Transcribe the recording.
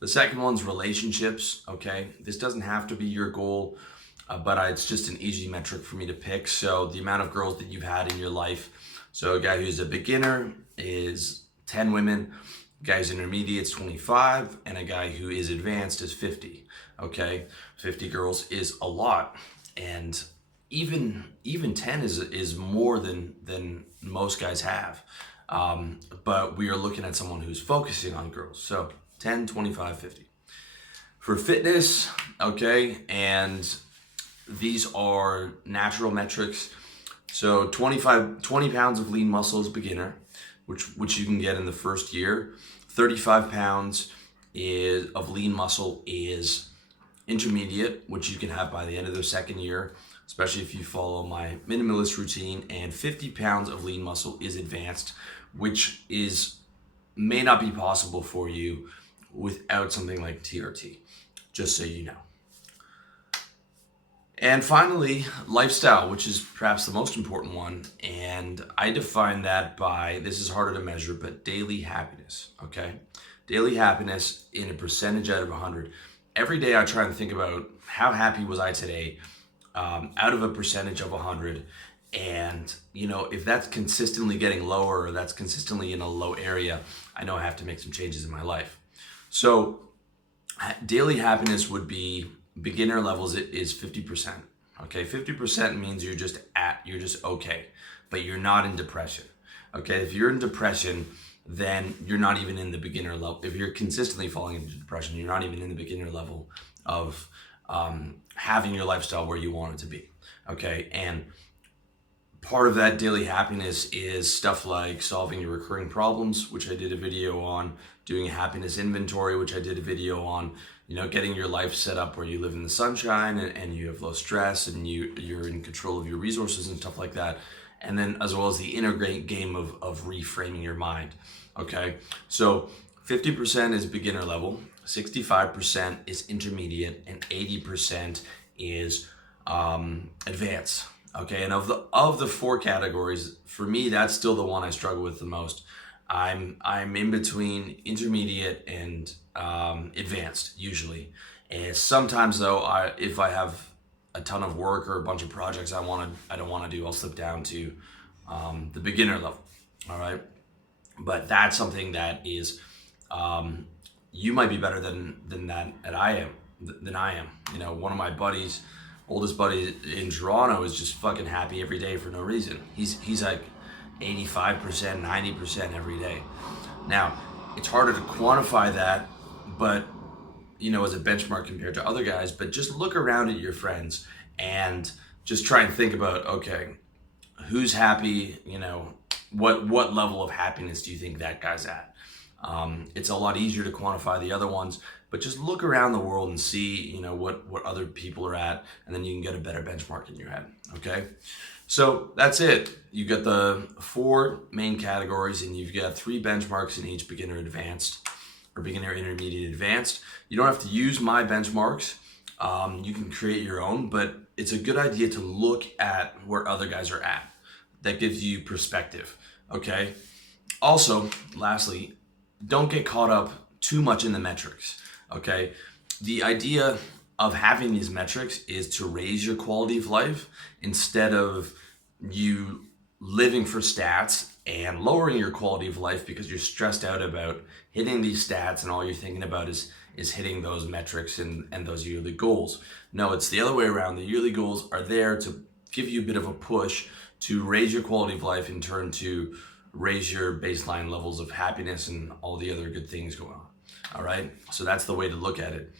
The second one's relationships. Okay, this doesn't have to be your goal, but it's just an easy metric for me to pick. So the amount of girls that you've had in your life. So a guy who's a beginner is 10 women, a guy who's intermediate is 25, and a guy who is advanced is 50. Okay, 50 girls is a lot, and even 10 is more than most guys have. But we are looking at someone who's focusing on girls. So 10, 25, 50. For fitness, okay, and these are natural metrics. So 20 pounds of lean muscle is beginner, which you can get in the first year. 35 pounds of lean muscle is intermediate, which you can have by the end of the second year, especially if you follow my minimalist routine. And 50 pounds of lean muscle is advanced, which may not be possible for you without something like TRT, just so you know. And finally, lifestyle, which is perhaps the most important one. And I define that by, this is harder to measure, but daily happiness, okay? Daily happiness in a percentage out of 100. Every day I try and think about how happy was I today out of a percentage of 100. And, if that's consistently getting lower or that's consistently in a low area, I know I have to make some changes in my life. So daily happiness would be, beginner levels is 50%. Okay, 50% means you're just okay, but you're not in depression. Okay, if you're in depression, then you're not even in the beginner level. If you're consistently falling into depression, you're not even in the beginner level of having your lifestyle where you want it to be. Okay, and part of that daily happiness is stuff like solving your recurring problems, which I did a video on, doing a happiness inventory, which I did a video on, getting your life set up where you live in the sunshine and you have low stress and you're in control of your resources and stuff like that. And then as well as the inner game of reframing your mind. Okay, so 50% is beginner level, 65% is intermediate, and 80% is advanced. Okay, and of the four categories, for me, that's still the one I struggle with the most. I'm in between intermediate and advanced usually, and sometimes though, if I have a ton of work or a bunch of projects I don't want to do, I'll slip down to the beginner level. All right, but that's something that is you might be better than I am. One of my buddies, oldest buddy in Toronto, is just fucking happy every day for no reason. He's like 85%, 90% every day. Now, it's harder to quantify that, but as a benchmark compared to other guys, but just look around at your friends and just try and think about, okay, who's happy, what level of happiness do you think that guy's at? It's a lot easier to quantify the other ones, but just look around the world and see, what other people are at, and then you can get a better benchmark in your head, okay? So that's it. You got the four main categories, and you've got 3 benchmarks in each: beginner, advanced, or beginner, intermediate, advanced. You don't have to use my benchmarks. You can create your own, but it's a good idea to look at where other guys are at. That gives you perspective, okay? Also, lastly, don't get caught up too much in the metrics, okay? The idea of having these metrics is to raise your quality of life instead of you living for stats and lowering your quality of life because you're stressed out about hitting these stats and all you're thinking about is hitting those metrics and those yearly goals. No, it's the other way around. The yearly goals are there to give you a bit of a push to raise your quality of life, in turn to raise your baseline levels of happiness and all the other good things going on. All right, so that's the way to look at it.